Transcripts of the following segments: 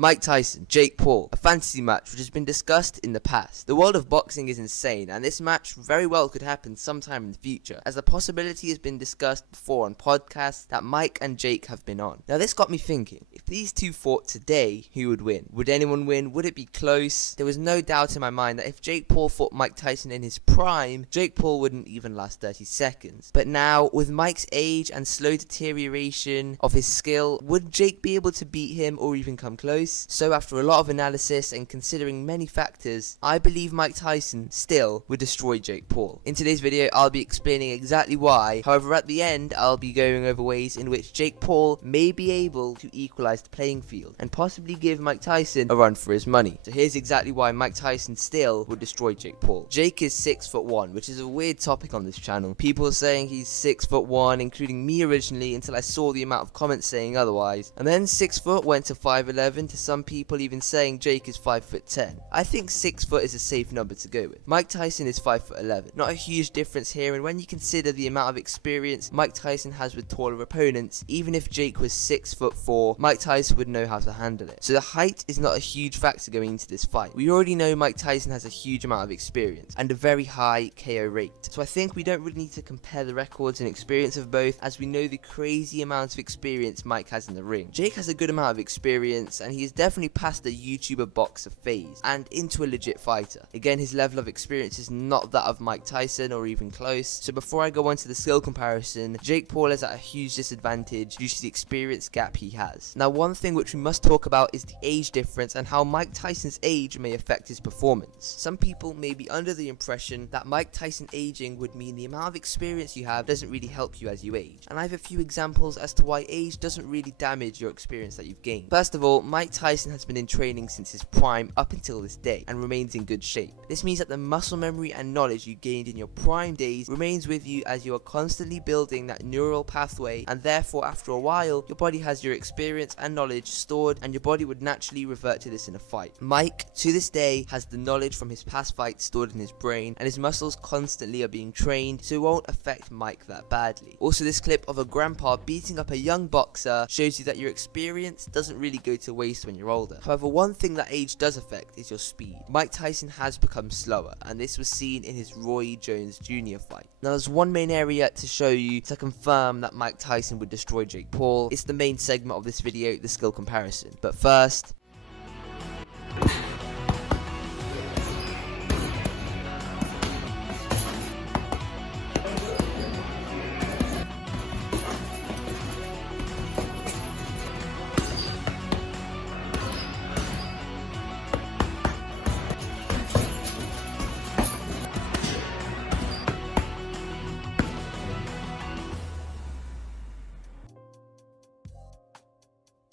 Mike Tyson, Jake Paul, a fantasy match which has been discussed in the past. The world of boxing is insane, and this match very well could happen sometime in the future, as the possibility has been discussed before on podcasts that Mike and Jake have been on. Now this got me thinking, if these two fought today, who would win? Would anyone win? Would it be close? There was no doubt in my mind that if Jake Paul fought Mike Tyson in his prime, Jake Paul wouldn't even last 30 seconds. But now, with Mike's age and slow deterioration of his skill, would Jake be able to beat him or even come close? So after a lot of analysis and considering many factors, I believe Mike Tyson still would destroy Jake Paul. In today's video, I'll be explaining exactly why. However, at the end, I'll be going over ways in which Jake Paul may be able to equalize the playing field and possibly give Mike Tyson a run for his money. So here's exactly why Mike Tyson still would destroy Jake Paul. Jake is 6'1", which is a weird topic on this channel. People are saying he's 6'1", including me originally, until I saw the amount of comments saying otherwise. And then 6 foot went to 5'11", to some people even saying Jake is 5'10". I think 6 foot is a safe number to go with. Mike Tyson is 5'11". Not a huge difference here, and when you consider the amount of experience Mike Tyson has with taller opponents, even if Jake was 6'4", Mike Tyson would know how to handle it. So the height is not a huge factor going into this fight. We already know Mike Tyson has a huge amount of experience and a very high KO rate. So I think we don't really need to compare the records and experience of both, as we know the crazy amount of experience Mike has in the ring. Jake has a good amount of experience, and he is definitely past the YouTuber boxer phase and into a legit fighter. Again, his level of experience is not that of Mike Tyson or even close. So before I go on to the skill comparison, Jake Paul is at a huge disadvantage due to the experience gap he has. Now one thing which we must talk about is the age difference and how Mike Tyson's age may affect his performance. Some people may be under the impression that Mike Tyson aging would mean the amount of experience you have doesn't really help you as you age, and I have a few examples as to why age doesn't really damage your experience that you've gained. First of all, Mike Tyson has been in training since his prime up until this day and remains in good shape. This means that the muscle memory and knowledge you gained in your prime days remains with you as you are constantly building that neural pathway, and therefore after a while your body has your experience and knowledge stored, and your body would naturally revert to this in a fight. Mike to this day has the knowledge from his past fights stored in his brain, and his muscles constantly are being trained, so it won't affect Mike that badly. Also, this clip of a grandpa beating up a young boxer shows you that your experience doesn't really go to waste when you're older. However, one thing that age does affect is your speed. Mike Tyson has become slower, and this was seen in his Roy Jones Jr. fight. Now there's one main area to show you to confirm that Mike Tyson would destroy Jake Paul. It's the main segment of this video, the skill comparison. But first,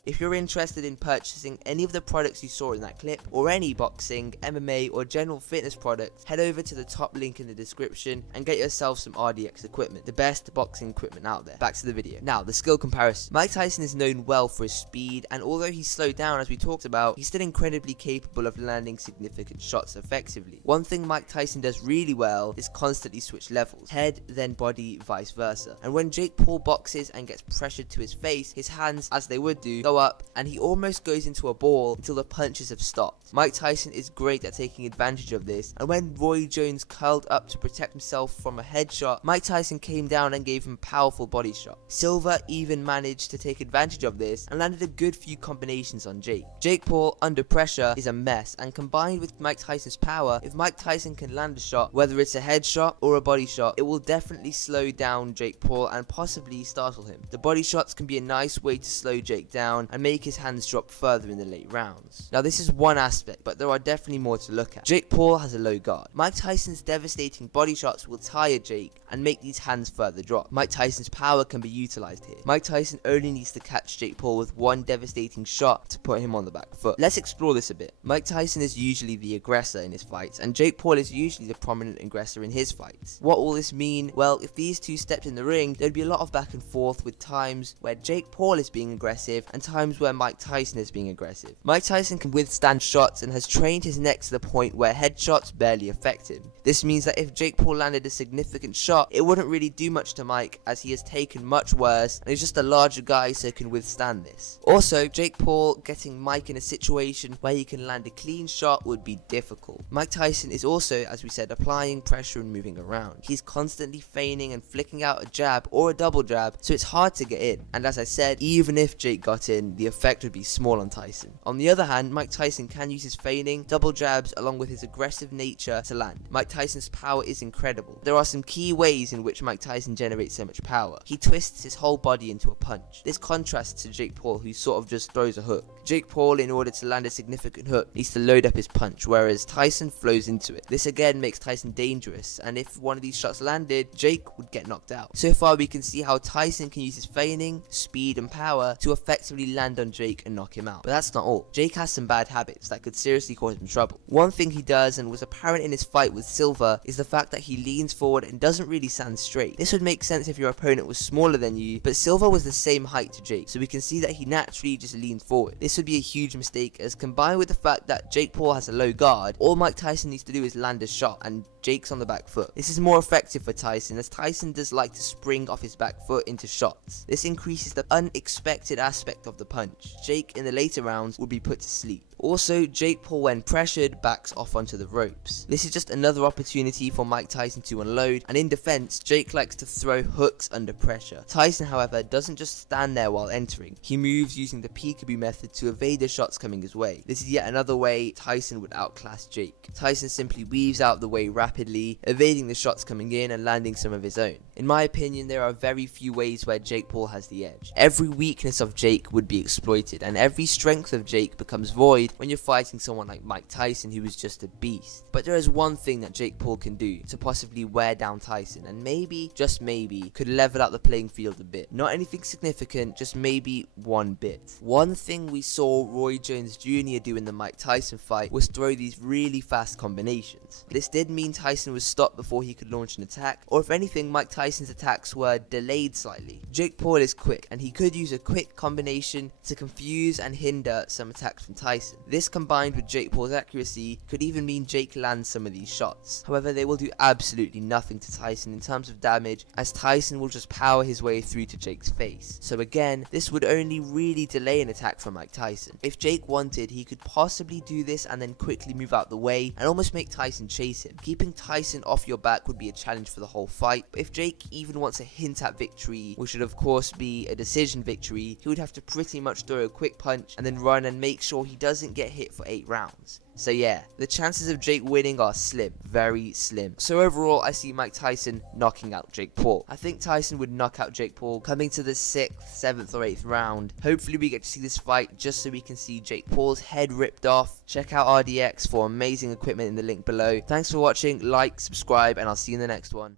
if you're interested in purchasing any of the products you saw in that clip, or any boxing, MMA, or general fitness products, head over to the top link in the description and get yourself some RDX equipment, the best boxing equipment out there. Back to the video. Now, the skill comparison. Mike Tyson is known well for his speed, and although he's slowed down as we talked about, he's still incredibly capable of landing significant shots effectively. One thing Mike Tyson does really well is constantly switch levels, head, then body, vice versa. And when Jake Paul boxes and gets pressured to his face, his hands, as they would do, go up, and he almost goes into a ball until the punches have stopped. Mike Tyson is great at taking advantage of this, and when Roy Jones curled up to protect himself from a headshot, Mike Tyson came down and gave him a powerful body shot. Silva even managed to take advantage of this and landed a good few combinations on Jake. Jake Paul under pressure is a mess, and combined with Mike Tyson's power, if Mike Tyson can land a shot, whether it's a headshot or a body shot, it will definitely slow down Jake Paul and possibly startle him. The body shots can be a nice way to slow Jake down and make his hands drop further in the late rounds. Now this is one aspect, but there are definitely more to look at. Jake Paul has a low guard. Mike Tyson's devastating body shots will tire Jake and make these hands further drop. Mike Tyson's power can be utilized here. Mike Tyson only needs to catch Jake Paul with one devastating shot to put him on the back foot. Let's explore this a bit. Mike Tyson is usually the aggressor in his fights, and Jake Paul is usually the prominent aggressor in his fights. What will this mean? Well, if these two stepped in the ring, there'd be a lot of back and forth, with times where Jake Paul is being aggressive and times times where Mike Tyson is being aggressive. Mike Tyson can withstand shots and has trained his neck to the point where headshots barely affect him. This means that if Jake Paul landed a significant shot, it wouldn't really do much to Mike, as he has taken much worse and is just a larger guy so can withstand this. Also, Jake Paul getting Mike in a situation where he can land a clean shot would be difficult. Mike Tyson is also, as we said, applying pressure and moving around. He's constantly feigning and flicking out a jab or a double jab, so it's hard to get in. And as I said, even if Jake got in, the effect would be small on Tyson. On the other hand, Mike Tyson can use his feigning, double jabs along with his aggressive nature to land. Mike Tyson's power is incredible. There are some key ways in which Mike Tyson generates so much power. He twists his whole body into a punch. This contrasts to Jake Paul, who sort of just throws a hook. Jake Paul, in order to land a significant hook, needs to load up his punch, whereas Tyson flows into it. This again makes Tyson dangerous, and if one of these shots landed, Jake would get knocked out. So far we can see how Tyson can use his feigning, speed and power to effectively land on Jake and knock him out. But that's not all. Jake has some bad habits that could seriously cause him trouble. One thing he does, and was apparent in his fight with Silva, is the fact that he leans forward and doesn't really stand straight. This would make sense if your opponent was smaller than you, but Silva was the same height to Jake, so we can see that he naturally just leans forward. This would be a huge mistake, as combined with the fact that Jake Paul has a low guard, all Mike Tyson needs to do is land a shot, and Jake's on the back foot. This is more effective for Tyson, as Tyson does like to spring off his back foot into shots. This increases the unexpected aspect of the punch. Jake in the later rounds would be put to sleep. Also, Jake Paul, when pressured, backs off onto the ropes. This is just another opportunity for Mike Tyson to unload, and in defense, Jake likes to throw hooks under pressure. Tyson, however, doesn't just stand there while entering. He moves using the peekaboo method to evade the shots coming his way. This is yet another way Tyson would outclass Jake. Tyson simply weaves out the way rapidly, evading the shots coming in and landing some of his own. In my opinion, there are very few ways where Jake Paul has the edge. Every weakness of Jake would be exploited, and every strength of Jake becomes void when you're fighting someone like Mike Tyson, who is just a beast. But there is one thing that Jake Paul can do to possibly wear down Tyson, and maybe, just maybe, could level out the playing field a bit. Not anything significant, just maybe one bit. One thing we saw Roy Jones Jr. do in the Mike Tyson fight was throw these really fast combinations. This did mean Tyson was stopped before he could launch an attack, or if anything, Mike Tyson's attacks were delayed slightly. Jake Paul is quick, and he could use a quick combination to confuse and hinder some attacks from Tyson. This combined with Jake Paul's accuracy could even mean Jake lands some of these shots. However, they will do absolutely nothing to Tyson in terms of damage, as Tyson will just power his way through to Jake's face. So again, this would only really delay an attack from Mike Tyson. If Jake wanted, he could possibly do this and then quickly move out the way and almost make Tyson chase him. Keeping Tyson off your back would be a challenge for the whole fight, but if Jake even wants a hint at victory, which would of course be a decision victory, he would have to pretty much throw a quick punch and then run and make sure he doesn't get hit for 8 rounds. So yeah, the chances of Jake winning are slim, very slim. So overall, I see Mike Tyson knocking out Jake Paul. I think Tyson would knock out Jake Paul coming to the 6th, 7th or 8th round. Hopefully we get to see this fight just so we can see Jake Paul's head ripped off. Check out RDX for amazing equipment in the link below. Thanks for watching, like, subscribe, and I'll see you in the next one.